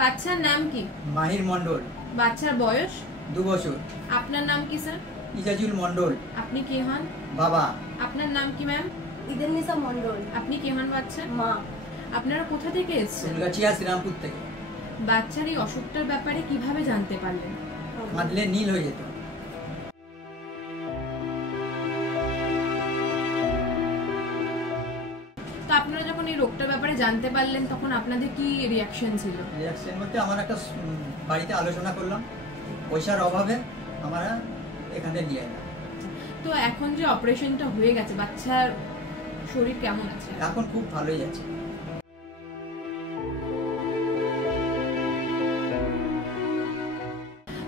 বাচ্চার নাম কি? মাহির মন্ডল। বাচ্চার বয়স? 2 বছর। আপনার নাম কি স্যার? ইজাজুল মন্ডল। আপনি কে হন? বাবা। আপনার নাম কি ম্যাম? ইদেনিসা মন্ডল। আপনি কে হন বাচ্চা? মা। আপনারা কোথা থেকে এসেছেন? ফুলগাছিয়া শ্রীরামপুর থেকে। বাচ্চার এই অসুখটার ব্যাপারে কিভাবে জানতে পারলেন? কাঁদলে নীল হয়ে যেত। তো আপনারা যখন এই রোগটার ব্যাপারে জানতে পারলেন তখন আপনাদের কি রিঅ্যাকশন ছিল? রিঅ্যাকশন বলতে আমার একটা বাড়িতে আলোচনা করলাম, পয়সার অভাবে আমরা এখানে নিয়ে এলাম। তো এখন যে অপারেশনটা হয়ে গেছে বাচ্চার শরীর কেমন আছে? এখন খুব ভালোই আছে।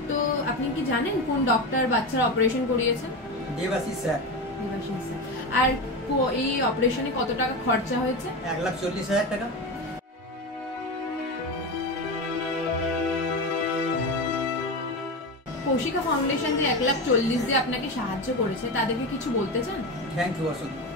তো আপনি কি জানেন কোন ডক্টর বাচ্চার অপারেশন করিয়েছেন? দেবাশিস স্যার। দেবাশিস স্যার। আর এই অপারেশনে কত টাকা খরচা হয়েছে? 1,40,000 টাকা। কৌশিকা ফাউন্ডেশন যে 1,40,000 দিয়ে আপনাকে সাহায্য করেছে তাদেরকে কিছু বলতে চান? থ্যাংক ইউ অসংখ্য।